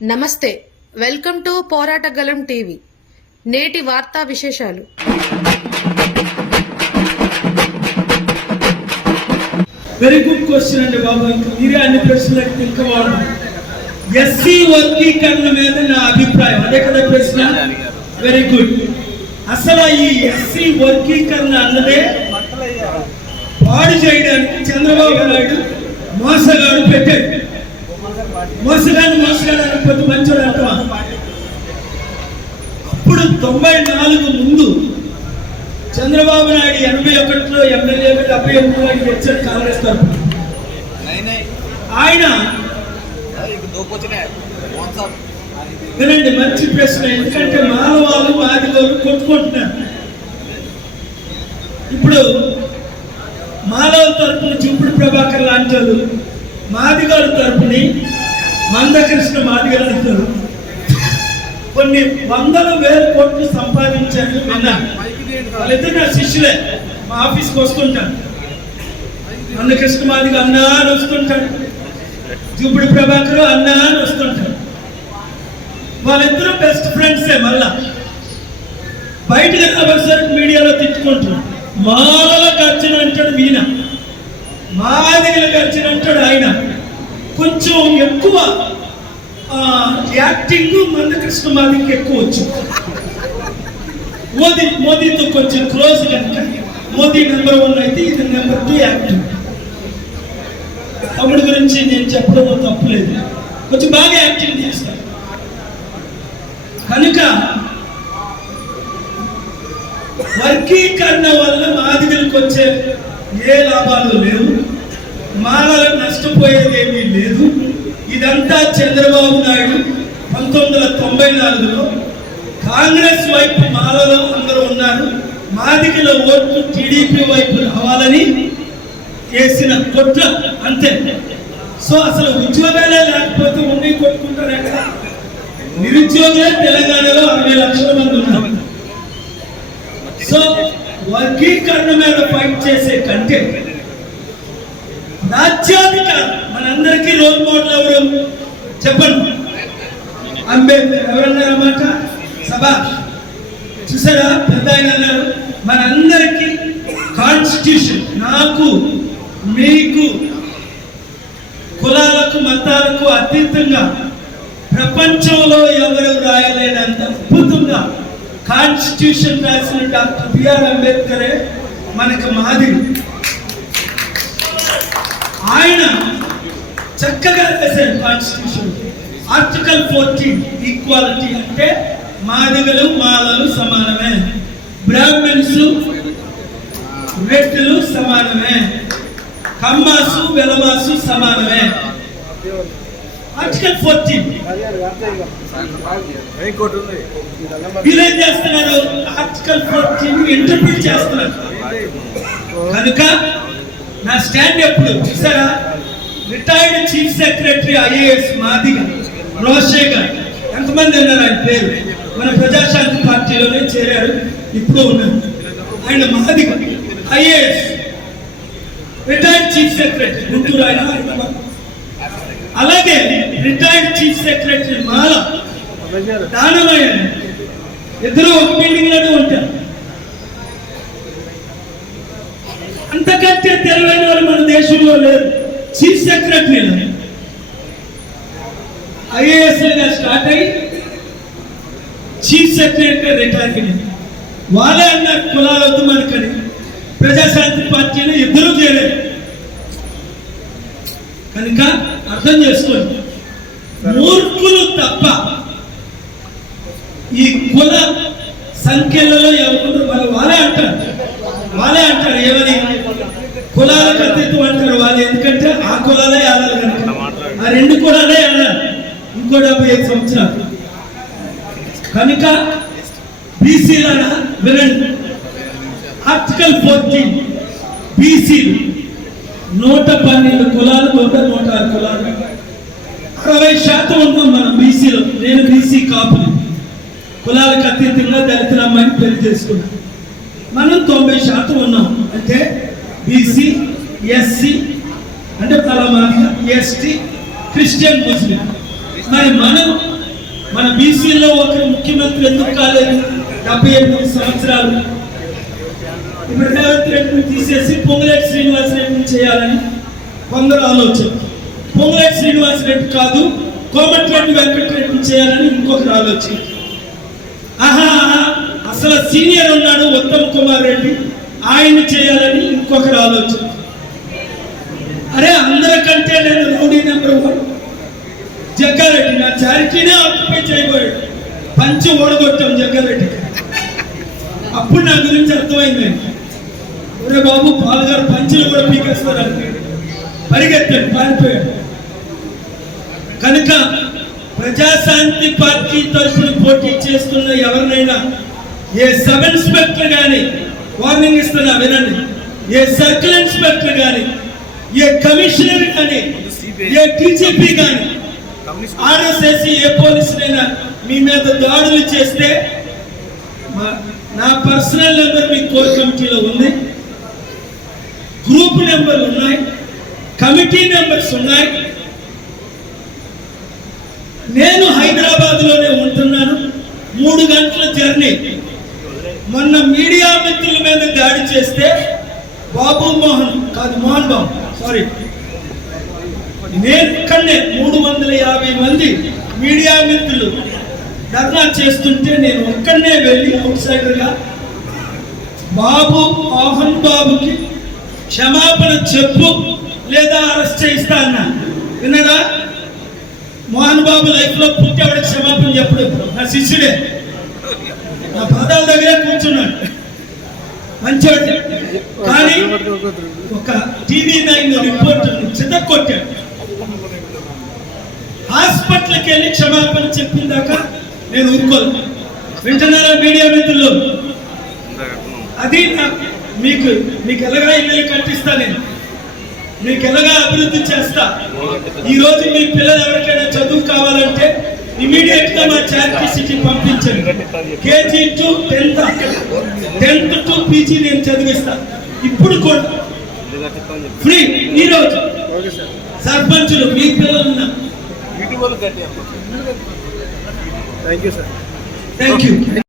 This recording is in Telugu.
నమస్తే, వెల్కమ్ టు పోరాటగలం టీవీ. నేటి వార్తా విశేషాలు. వెరీ గుడ్ క్వశ్చన్ అండి బాబు. ఇంకా మీరే అన్ని ప్రశ్నలకు తిరగవాడు. ఎస్సీ వర్గీకరణ మీద నా అభిప్రాయం అదే కదా ప్రశ్న. Very good. అసలు ఈ ఎస్సీ వర్గీకరణ అన్నదే పాడు చేయడానికి చంద్రబాబు నాయుడు మోసగాడు పెట్టాడు. మోసగాడు అనకపోతే మంచోడు అంటవా? అప్పుడు 94 ముందు చంద్రబాబు నాయుడు 81లో ఎమ్మెల్యేగా 78లో గెలిచాడు కాంగ్రెస్ తరఫున. ఆయన వినండి, మంచి ప్రశ్న. ఎందుకంటే మానవాళ్ళు మాదిగోళ్ళు కొట్టుకుంటున్నారు. ఇప్పుడు మానవుల తరఫున చింపుడు ప్రభాకర్ లాంటి వాళ్ళు, మాదిగోళ్ళ తరఫుని మందకృష్ణ మాదిగలు అంటారు. కొన్ని 100,000 కోట్లు సంపాదించారు విన్నాను. వాళ్ళిద్దరు నా శిష్యులే, మా ఆఫీస్కి వస్తుంటారు. మందకృష్ణ మాదిగ అన్నా అని వస్తుంటాడు, చింపుడు ప్రభాకర్ అన్నా అని వస్తుంటారు. వాళ్ళిద్దరూ బెస్ట్ ఫ్రెండ్సే. మళ్ళా బయటకు రాబోసరికి మీడియాలో తిట్టుకుంటున్నారు. మాలల గర్జన అంటాడు ఈయన, మాదిగల గర్జన అంటాడు ఆయన. కొంచెం ఎక్కువ యాక్టింగ్ మందకృష్ణ మాదికి ఎక్కువ వచ్చింది. మోదీతో కొంచెం క్లోజ్ కనుక మోదీ నెంబర్ 1 అయితే ఇది నెంబర్ 2 యాక్టింగ్. తమ్ముడి గురించి నేను చెప్పడం తప్పులేదు, కొంచెం బాగా యాక్టింగ్ చేస్తాను. కనుక వర్గీకరణ వల్ల మాదిగలకు వచ్చే ఏ లాభాలు లేవు, మాలలకు నష్టపోయేది ఏమీ లేదు. ఇదంతా చంద్రబాబు నాయుడు 1994లో కాంగ్రెస్ వైపు మాలలో అందరూ ఉన్నారు, మాదిగల ఓట్లు టీడీపీ వైపు రావాలని వేసిన కుట్ర అంతే. సో అసలు ఉద్యోగాలే లేకపోతే ఉండి కొట్టుకుంటారు ఎక్కడ? నిరుద్యోగులే తెలంగాణలో 60 లక్షల మంది ఉన్నారు. సో వర్గీకరణ మీద ఫైట్ చేసే కంటే రాజ్యాధికారం, మనందరికీ రోల్ మోడల్ ఎవరు చెప్పండి? అంబేద్కర్. ఎవరన్నారన్నమాట? సభా చూసారా? పెద్ద ఆయన అన్నారు మనందరికీ కాన్స్టిట్యూషన్, నాకు మీకు కులాలకు మతాలకు అతీతంగా ప్రపంచంలో ఎవరు రాయలేనంత అద్భుతంగా కాన్స్టిట్యూషన్ రాసిన డాక్టర్ బిఆర్ అంబేద్కరే మనకు మాదిరి. ఆయన చక్కగా రాశారు కాన్స్టిట్యూషన్. ఆర్టికల్ 14 ఈక్వాలిటీ అంటే మాదిగలు మాలలు సమానమే, బ్రాహ్మణ్స్ రెడ్లు సమానమే, కమ్మాసు వెలమాసు సమానమే. ఆర్టికల్ 14 వీరేం చేస్తున్నారు? ఆర్టికల్ 14 ఇంటర్ప్రిట్ చేస్తున్నారు. కనుక నా స్టాండ్ ఎప్పుడు చూసారా? Retired chief secretary IAS Madiga రోషేగర్, ఎంతమంది ఉన్నారు ఆయన పేరు? మన ప్రజాశాంతి పార్టీలోనే చేరారు, ఇప్పుడు ఉన్నారు. ఆయన Madiga IAS retired chief secretary Guntur ఆయన. అలాగే రిటైర్డ్ చీఫ్ సెక్రటరీ మాల దానమయ్య, ఇద్దరు ఒక బిల్డింగ్ లోనే ఉంటారు. అంతకంటే తెలివైన వాళ్ళు మన దేశంలో లేరు. చీఫ్ సెక్రటరీలు ఐఏఎస్లుగా స్టార్ట్ అయ్యి చీఫ్ సెక్రటరీగా రిటైర్ అయ్యారు. వాళ్ళే అన్నారు కులాలొద్దు మనకని. ప్రజాశాంతి పార్టీలో ఇద్దరు చేరారు. కనుక అర్థం చేసుకోండి, మూర్ఖులు తప్ప ఈ కుల సంఖ్యలలో ఎవరు వాళ్ళే అంటారు ఏమని? కులాలకు అతీతం అంటారు వాళ్ళు. ఎందుకంటే ఆ కులాలే ఆడాలి కనుక, ఆ 2 కులాలే ఆడాలి ఇంకో 75 సంవత్సరాలు. కనుక బీసీలనా వినండి, ఆర్టికల్ 14 బీసీలు 112 కులాలు, 106 కులాలు, 60% ఉన్నాం మనం బీసీలో. నేను బీసీ కాపుని, కులాలకు అతీతంగా దళితుల అమ్మాయిని పెళ్లి చేసుకున్నాం. మనం 90% ఉన్నాం. అంటే బీసీ, ఎస్సీ అంటే తలమాదిగ, ఎస్టీ, క్రిస్టియన్, ముస్లిం మరి మన బీసీలో ఒకరు ముఖ్యమంత్రి ఎందుకు కాలేదు? 78 సంవత్సరాలు. ఇప్పుడు రేవంత్ రెడ్డిని తీసేసి పొంగులేటి శ్రీనివాసరెడ్డిని చేయాలని కొందరు ఆలోచన. పొంగులేటి శ్రీనివాసరెడ్డి కాదు, కోమటిరెడ్డి వెంకటరెడ్డిని చేయాలని ఇంకొకరు ఆలోచన. అసలు సీనియర్ ఉన్నాడు ఉత్తమ్ కుమార్ రెడ్డి, ఆయన్ని చేయాలని ఇంకొకరు ఆలోచన. అరే అందరికంటే నేను రౌడీ నెంబర్ 1 జగ్గారెడ్డి, నా చారిటీనే ఆక్యుపై చేయబోయాడు. పంచి ఓడగొట్టాం జగ్గారెడ్డి. అప్పుడు నా గురించి అర్థమైంది. ఒరే బాబు పాల్గారు పంచులు కూడా పీకేస్తారు అని పరిగెత్తాడు, పారిపోయాడు. కనుక ప్రజాశాంతి పార్టీ తరఫున పోటీ చేస్తున్న ఎవరినైనా ఏ సబ్ ఇన్స్పెక్టర్ కానీ వార్నింగ్ ఇస్తున్నా వినండి, ఏ సర్కిల్ ఇన్స్పెక్టర్ కానీ, ఏ కమిషనర్ కానీ, ఏ టీజీపీ కానీ ఆర్డర్ చేసి ఏ పోలీసులైనా మీ మీద దాడులు చేస్తే నా పర్సనల్ నెంబర్ మీ కోర్ కమిటీలో ఉంది, గ్రూప్ నెంబర్లు ఉన్నాయి, కమిటీ నెంబర్స్ ఉన్నాయి. నేను హైదరాబాద్ లోనే ఉంటున్నాను, 3 గంటల జర్నీ. మొన్న మీడియా మిత్రుల మీద దాడి చేస్తే మోహన్ బాబు సారీ, నేను ఇక్కడనే 350 మంది మీడియా మిత్రులు ధర్నా చేస్తుంటే నేను ఒక్కడనే వెళ్ళి అవుట్ సైడర్గా మోహన్ బాబుకి క్షమాపణ చెప్పు లేదా అరెస్ట్ చేయిస్తా అన్నా. విన్నారా? మోహన్ బాబు లైఫ్ లో పుట్టేవాడికి క్షమాపణ చెప్పడు. నా శిష్యుడే, నా పాదాల దగ్గరే కూర్చున్నాడు, మంచివాడు. కానీ ఒక TV9 రిపోర్టర్ని చితక్కొట్టాడు. హాస్పిటల్కి వెళ్ళి క్షమాపణ చెప్పిన దాకా నేను ఊరుకోను. వింటున్నారా మీడియా మిత్రులు? అది మీకు ఎలాగా ఇల్లు కట్టిస్తా, నేను మీకు ఎలాగా అభివృద్ధి చేస్తా. ఈ రోజు మీ పిల్లలు ఎవరికైనా చదువు కావాలంటే ఇమీడియట్ గా మా చారిటీ సిటీ పంపించండి. KG to 10th to PG నేను చదివిస్తా. ఇప్పుడు కూడా ఫ్రీ. ఈ రోజు సర్పంచులు మీ పిల్లలు థ్యాంక్ యూ.